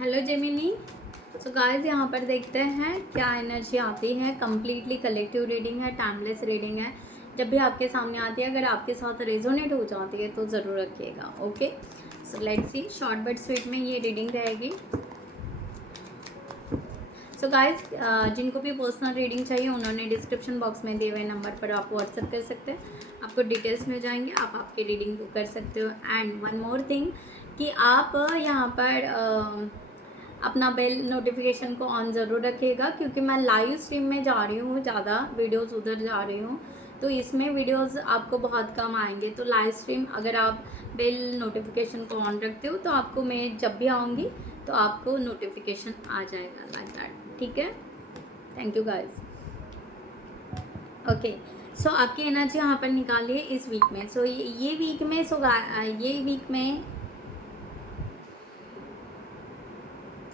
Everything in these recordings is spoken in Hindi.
Hello Gemini. सो गाइस यहाँ पर देखते हैं क्या एनर्जी आती है। कम्प्लीटली कलेक्टिव रीडिंग है, टाइमलेस रीडिंग है। जब भी आपके सामने आती है, अगर आपके साथ रेजोनेट हो जाती है तो ज़रूर रखिएगा। Okay, so let's see. Short but sweet में ये रीडिंग रहेगी। सो गाइस जिनको भी पर्सनल रीडिंग चाहिए उन्होंने डिस्क्रिप्शन बॉक्स में दिए हुए नंबर पर आप व्हाट्सएप कर सकते हैं। आपको डिटेल्स मिल जाएंगे, आप आपकी रीडिंग बुक कर सकते हो। एंड वन मोर थिंग कि आप यहाँ पर अपना बेल नोटिफिकेशन को ऑन ज़रूर रखिएगा, क्योंकि मैं लाइव स्ट्रीम में जा रही हूँ, ज़्यादा वीडियोस उधर जा रही हूँ, तो इसमें वीडियोस आपको बहुत कम आएंगे। तो लाइव स्ट्रीम अगर आप बेल नोटिफिकेशन को ऑन रखते हो तो आपको मैं जब भी आऊँगी तो आपको नोटिफिकेशन आ जाएगा लाइक दैट। ठीक है, थैंक यू गाइज। ओके, सो आपकी एनर्जी यहाँ पर निकालिए इस वीक में। सो ये वीक में ये वीक में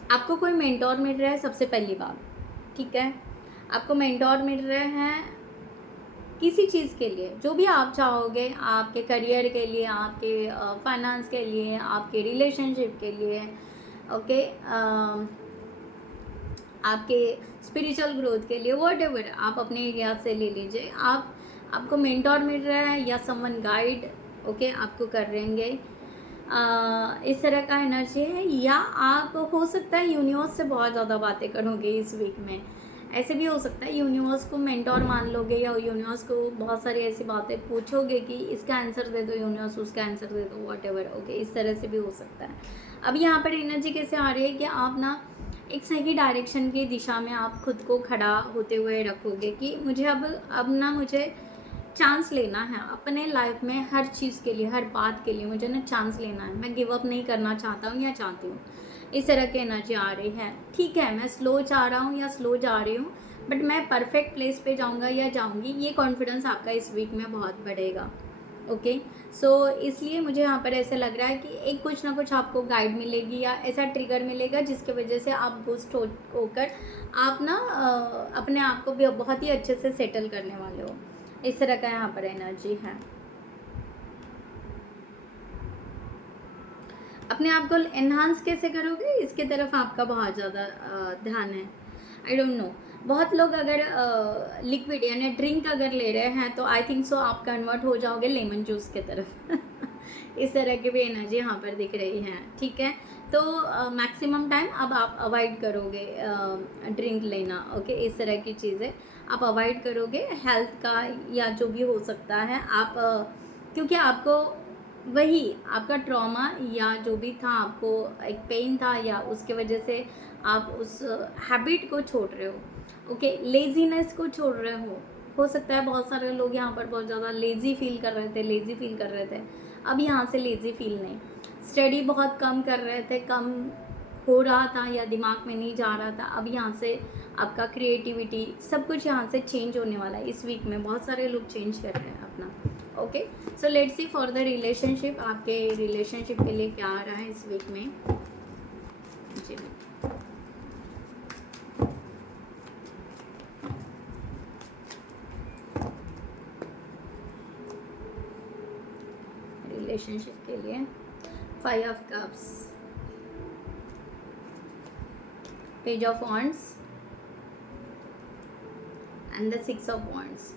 आपको कोई मेंटोर मिल रहा है। सबसे पहली बात, ठीक है, आपको मेंटोर मिल रहे हैं किसी चीज़ के लिए, जो भी आप चाहोगे, आपके करियर के लिए, आपके फाइनेंस के लिए, आपके रिलेशनशिप के लिए, ओके, आपके स्पिरिचुअल ग्रोथ के लिए, व्हाटएवर आप अपने एरिया से ले लीजिए। आपको मेंटोर मिल रहा है या समवन गाइड ओके आपको कर रहेंगे। इस तरह का एनर्जी है। या आप हो सकता है यूनिवर्स से बहुत ज़्यादा बातें करोगे इस वीक में। ऐसे भी हो सकता है यूनिवर्स को मेंटोर मान लोगे, या यूनिवर्स को बहुत सारी ऐसी बातें पूछोगे कि इसका आंसर दे दो यूनिवर्स, उसका आंसर दे दो, व्हाटएवर। ओके, इस तरह से भी हो सकता है। अब यहाँ पर एनर्जी कैसे आ रही है कि आप ना एक सही डायरेक्शन की दिशा में आप खुद को खड़ा होते हुए रखोगे कि मुझे अब ना मुझे चांस लेना है अपने लाइफ में। हर चीज़ के लिए, हर बात के लिए मुझे ना चांस लेना है। मैं गिव अप नहीं करना चाहता हूँ या चाहती हूँ। इस तरह की एनर्जी आ रही है। ठीक है, मैं स्लो जा रहा हूँ या स्लो जा रही हूँ, बट मैं परफेक्ट प्लेस पे जाऊँगा या जाऊँगी, ये कॉन्फिडेंस आपका इस वीक में बहुत बढ़ेगा। ओके, सो इसलिए मुझे यहाँ पर ऐसे लग रहा है कि एक कुछ ना कुछ आपको गाइड मिलेगी या ऐसा ट्रिगर मिलेगा जिसकी वजह से आप बूस्ट होकर आप ना अपने आप को भी बहुत ही अच्छे से सेटल करने वाले हो। इस तरह का यहाँ पर एनर्जी है। अपने आप को एनहांस कैसे करोगे, इसके तरफ आपका बहुत ज़्यादा ध्यान है। आई डोंट नो, बहुत लोग अगर लिक्विड यानी ड्रिंक अगर ले रहे हैं तो आई थिंक सो आप कन्वर्ट हो जाओगे लेमन जूस के तरफ इस तरह की भी एनर्जी यहाँ पर दिख रही है। ठीक है, तो मैक्सिमम टाइम अब आप अवॉइड करोगे ड्रिंक लेना। ओके, इस तरह की चीज़ें आप अवॉइड करोगे। हेल्थ का या जो भी हो सकता है आप क्योंकि आपको वही आपका ट्रॉमा या जो भी था, आपको एक पेन था या उसके वजह से आप उस हैबिट को छोड़ रहे हो। ओके, लेजीनेस को छोड़ रहे हो सकता है बहुत सारे लोग यहाँ पर बहुत ज़्यादा लेज़ी फील कर रहे थे। अब यहाँ से लेज़ी फील नहीं, स्टडी बहुत कम कर रहे थे, कम हो रहा था या दिमाग में नहीं जा रहा था, अब यहाँ से आपका क्रिएटिविटी सब कुछ यहाँ से चेंज होने वाला है। इस वीक में बहुत सारे लोग चेंज कर रहे हैं अपना। Okay, so let's see for the relationship, आपके रिलेशनशिप के लिए क्या आ रहा है इस वीक में। जी, रिलेशनशिप के लिए 5 of cups, page of wands and the 6 of wands.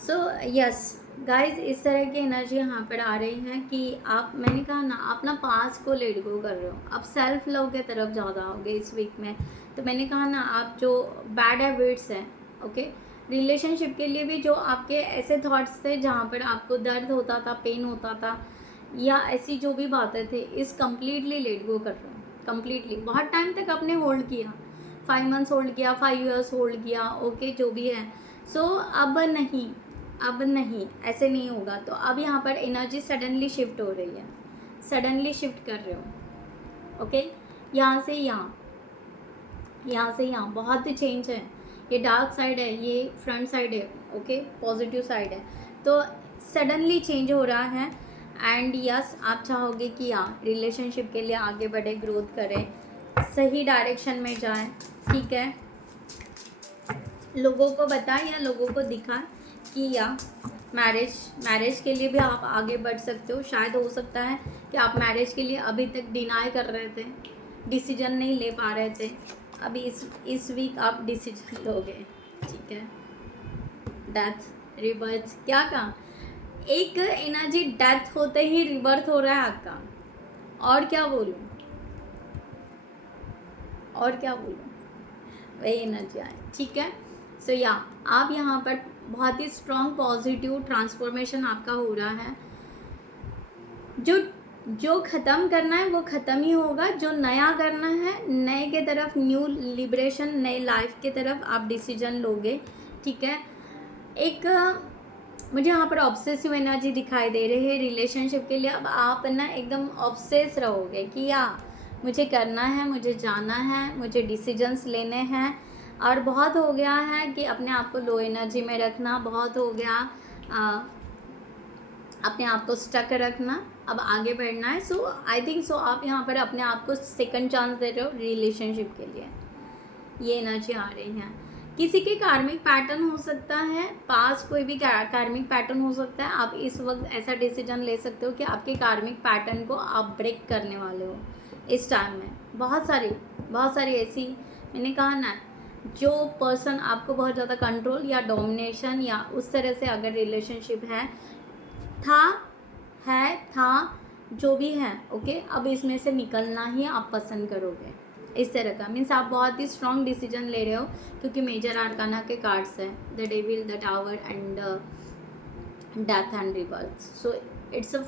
So yes guys, इस तरह की एनर्जी यहाँ पर आ रही है कि आप, मैंने कहा ना, आप ना पास को लेट गो कर रहे हो, आप सेल्फ लव के तरफ ज़्यादा होगे इस वीक में। तो मैंने कहा ना, आप जो बैड हैबिट्स हैं, ओके, रिलेशनशिप के लिए भी जो आपके ऐसे थॉट्स थे जहाँ पर आपको दर्द होता था, पेन होता था, या ऐसी जो भी बातें थे, इस कम्प्लीटली लेट गो कर रहे हो। कम्प्लीटली बहुत टाइम तक आपने होल्ड किया, 5 मंथ्स होल्ड किया, 5 ईयर्स होल्ड किया, ओके, जो भी है। सो अब नहीं, ऐसे नहीं होगा। तो अब यहाँ पर एनर्जी सडनली शिफ्ट हो रही है, सडनली शिफ्ट कर रहे हो। ओके, यहाँ से यहाँ बहुत चेंज है। ये डार्क साइड है, ये फ्रंट साइड है, ओके, पॉजिटिव साइड है। तो सडनली चेंज हो रहा है। एंड यस, आप चाहोगे कि रिलेशनशिप के लिए आगे बढ़े, ग्रोथ करें, सही डायरेक्शन में जाए। ठीक है, लोगों को बताएं या लोगों को दिखाएं कि या मैरिज के लिए भी आप आगे बढ़ सकते हो। शायद हो सकता है कि आप मैरिज के लिए अभी तक डिनाई कर रहे थे, डिसीजन नहीं ले पा रहे थे, अभी इस वीक आप डिसीजन लोगे, ठीक है। डेथ, रिबर्थ, क्या कहा, एक एनर्जी डेथ होते ही रिबर्थ हो रहा है आपका, और क्या बोलूँ, और क्या बोलूँ, वही एनर्जी आए, ठीक है। सो या आप यहाँ पर बहुत ही स्ट्रॉन्ग पॉजिटिव ट्रांसफॉर्मेशन आपका हो रहा है। जो ख़त्म करना है वो ख़त्म ही होगा, जो नया करना है, नए के तरफ, न्यू लिबरेशन, नए लाइफ के तरफ आप डिसीजन लोगे, ठीक है। एक मुझे यहाँ पर ऑब्सेसिव एनर्जी दिखाई दे रही है रिलेशनशिप के लिए। अब आप ना एकदम ऑब्सेस रहोगे कि या मुझे करना है, मुझे जाना है, मुझे डिसीजंस लेने हैं, और बहुत हो गया है कि अपने आप को लो एनर्जी में रखना, बहुत हो गया अपने आप को स्टक रखना, अब आगे बढ़ना है। सो आई थिंक सो आप यहाँ पर अपने आप को सेकंड चांस दे रहे हो रिलेशनशिप के लिए, ये एनर्जी आ रही है। किसी के कार्मिक पैटर्न हो सकता है, पास कोई भी कार्मिक पैटर्न हो सकता है। आप इस वक्त ऐसा डिसीजन ले सकते हो कि आपके कार्मिक पैटर्न को आप ब्रेक करने वाले हो इस टाइम में। बहुत सारी ऐसी, मैंने कहा ना, जो पर्सन आपको बहुत ज़्यादा कंट्रोल या डोमिनेशन या उस तरह से अगर रिलेशनशिप है, था जो भी है, ओके, अब इसमें से निकलना ही आप पसंद करोगे, इस तरह का। मीन्स आप बहुत ही स्ट्रॉन्ग डिसीजन ले रहे हो, क्योंकि मेजर आर्काना के कार्ड्स हैं, the devil, the tower and death and rebirth. So it's a,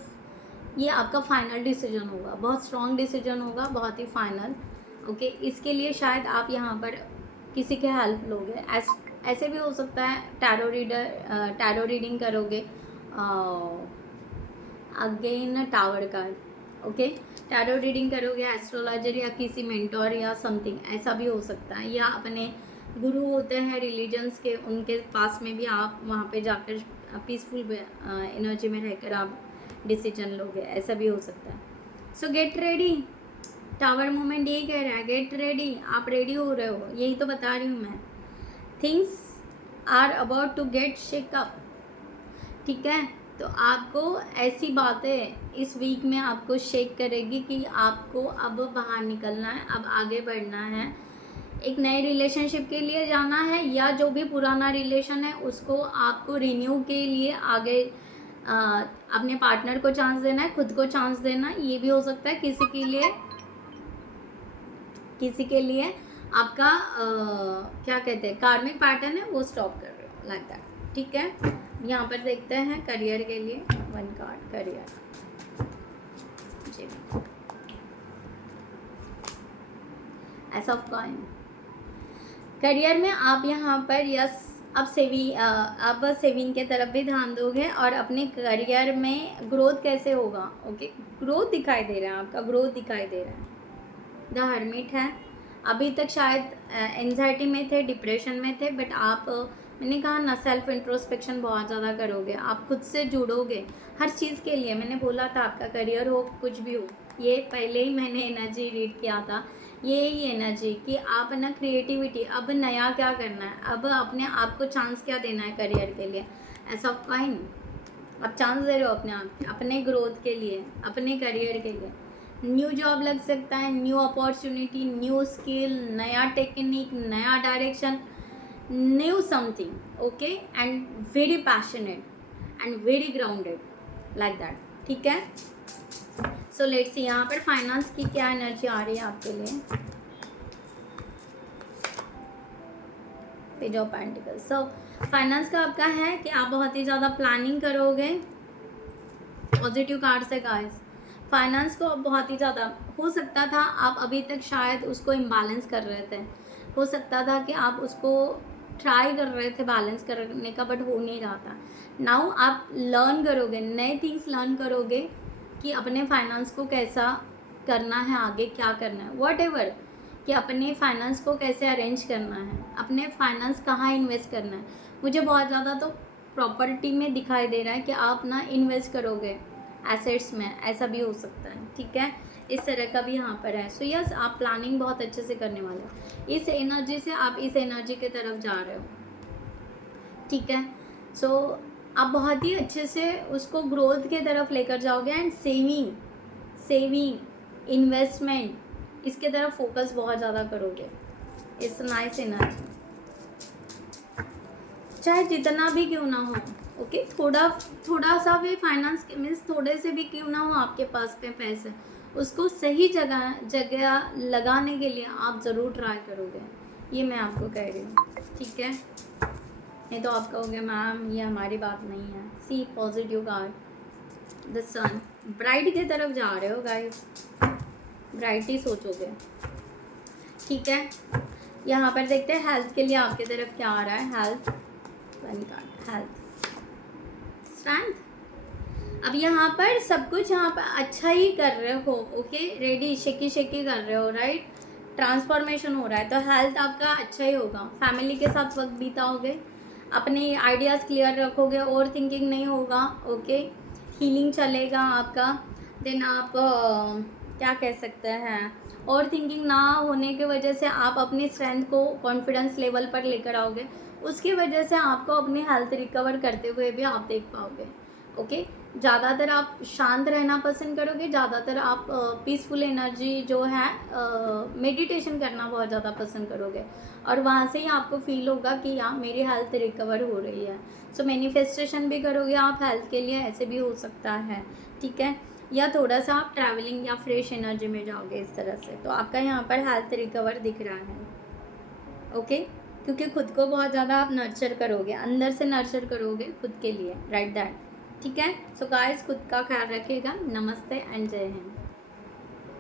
ये आपका फाइनल डिसीजन होगा, बहुत स्ट्रॉन्ग डिसीजन होगा, बहुत ही फाइनल, ओके। इसके लिए शायद आप यहाँ पर किसी के हेल्प लोगे, ऐसे भी हो सकता है। टैरो रीडिंग करोगे, again tower card, okay, tarot reading करोगे, एस्ट्रोलॉजर या किसी मेंटोर या समथिंग, ऐसा भी हो सकता है। या अपने गुरु होते हैं रिलीजन्स के, उनके पास में भी आप वहाँ पे जाकर पीसफुल एनर्जी में रहकर आप डिसीजन लोगे, ऐसा भी हो सकता है। सो गेट रेडी, टावर मूवमेंट यही कह रहा है, गेट रेडी, आप रेडी हो रहे हो, यही तो बता रही हूँ मैं। Things are about to get shake up, ठीक है। तो आपको ऐसी बातें इस वीक में आपको शेक करेगी कि आपको अब बाहर निकलना है, अब आगे बढ़ना है, एक नए रिलेशनशिप के लिए जाना है, या जो भी पुराना रिलेशन है उसको आपको रिन्यू के लिए आगे अपने पार्टनर को चांस देना है, खुद को चांस देना, ये भी हो सकता है। किसी के लिए आपका क्या कहते हैं, कार्मिक पैटर्न है वो स्टॉप कर रहे हो, लाइक दैट, ठीक है। यहाँ पर देखते हैं करियर के लिए, वन कार्ड करियर जी, एस ऑफ कॉइन। करियर में आप यहाँ पर यस, अब सेविंग के तरफ भी ध्यान दोगे, और अपने करियर में ग्रोथ कैसे होगा, ओके, ग्रोथ दिखाई दे रहा है, आपका ग्रोथ दिखाई दे रहा है। द हर्मिट है, अभी तक शायद एंजाइटी में थे, डिप्रेशन में थे, बट आप, मैंने कहा ना, सेल्फ इंट्रोस्पेक्शन बहुत ज़्यादा करोगे, आप खुद से जुड़ोगे हर चीज़ के लिए। मैंने बोला था आपका करियर हो, कुछ भी हो, ये पहले ही मैंने एनर्जी रीड किया था, यही एनर्जी कि आप ना क्रिएटिविटी, अब नया क्या करना है, अब अपने आप को चांस क्या देना है करियर के लिए, एस ऑफ कॉइन। आप चांस दे रहे हो अपने आप, अपने ग्रोथ के लिए, अपने करियर के लिए। न्यू जॉब लग सकता है, न्यू अपॉर्चुनिटी, न्यू स्किल, नया टेक्निक, नया direction, new something, okay, and very passionate and very grounded, like that, ठीक है। सो लेट्स सी यहाँ पर फाइनेंस की क्या एनर्जी आ रही है आपके लिए। Page of pentacles. So finance का आपका है कि आप बहुत ही ज़्यादा प्लानिंग करोगे, पॉजिटिव कार्ड से गाइस। फाइनेंस को बहुत ही ज़्यादा, हो सकता था आप अभी तक शायद उसको इम्बैलेंस कर रहे थे, हो सकता था कि आप उसको ट्राई कर रहे थे बैलेंस करने का, बट हो नहीं रहा था। नाउ आप लर्न करोगे, नए थिंग्स लर्न करोगे कि अपने फाइनेंस को कैसा करना है, आगे क्या करना है, वॉट एवर, कि अपने फाइनेंस को कैसे अरेंज करना है, अपने फाइनेंस कहाँ इन्वेस्ट करना है। मुझे बहुत ज़्यादा तो प्रॉपर्टी में दिखाई दे रहा है कि आप ना इन्वेस्ट करोगे एसेट्स में, ऐसा भी हो सकता है, ठीक है, इस तरह का भी यहाँ पर है। सो यस, आप प्लानिंग बहुत अच्छे से करने वाले हो, इस एनर्जी से आप इस एनर्जी की तरफ जा रहे हो, ठीक है। सो आप बहुत ही अच्छे से उसको ग्रोथ के तरफ लेकर जाओगे, एंड सेविंग, इन्वेस्टमेंट, इसके तरफ फोकस बहुत ज़्यादा करोगे। इट्स नाइस एनर्जी, चाहे जितना भी क्यों ना हो, ओके, थोड़ा सा भी फाइनेंस मीन्स थोड़े से भी क्यों ना हो आपके पास में पैसे, उसको सही जगह लगाने के लिए आप ज़रूर ट्राई करोगे, ये मैं आपको कह रही हूँ, ठीक है। नहीं तो आप कहोगे मैम ये हमारी बात नहीं है। See positive card the sun, bright की तरफ जा रहे हो गाइस, ब्राइट ही सोचोगे, ठीक है। यहाँ पर देखते हैं हेल्थ के लिए आपके तरफ क्या आ रहा है। Health, health, strength. अब यहाँ पर सब कुछ यहाँ पर अच्छा ही कर रहे हो, ओके, रेडी शेकी शेकी कर रहे हो, राइट, ट्रांसफॉर्मेशन हो रहा है, तो हेल्थ आपका अच्छा ही होगा। फैमिली के साथ वक्त बिताओगे, अपने आइडियाज़ क्लियर रखोगे, ओवर थिंकिंग नहीं होगा, ओके, हीलिंग चलेगा आपका। देन आप क्या कह सकते हैं, ओवर थिंकिंग ना होने की वजह से आप अपनी स्ट्रेंथ को कॉन्फिडेंस लेवल पर लेकर आओगे, उसकी वजह से आपको अपनी हेल्थ रिकवर करते हुए भी आप देख पाओगे, ओके। ज़्यादातर आप शांत रहना पसंद करोगे, ज़्यादातर आप पीसफुल एनर्जी जो है मेडिटेशन करना बहुत ज़्यादा पसंद करोगे, और वहाँ से ही आपको फील होगा कि हाँ मेरी हेल्थ रिकवर हो रही है। सो मैनिफेस्टेशन भी करोगे आप हेल्थ के लिए, ऐसे भी हो सकता है, ठीक है, या थोड़ा सा आप ट्रैवलिंग या फ्रेश एनर्जी में जाओगे इस तरह से, तो आपका यहाँ पर हेल्थ रिकवर दिख रहा है, ओके, क्योंकि खुद को बहुत ज़्यादा आप नर्चर करोगे, अंदर से नर्चर करोगे खुद के लिए, राइट दैट, ठीक है। सो गाइस खुद का ख्याल रखिएगा। नमस्ते एंड जय हिंद।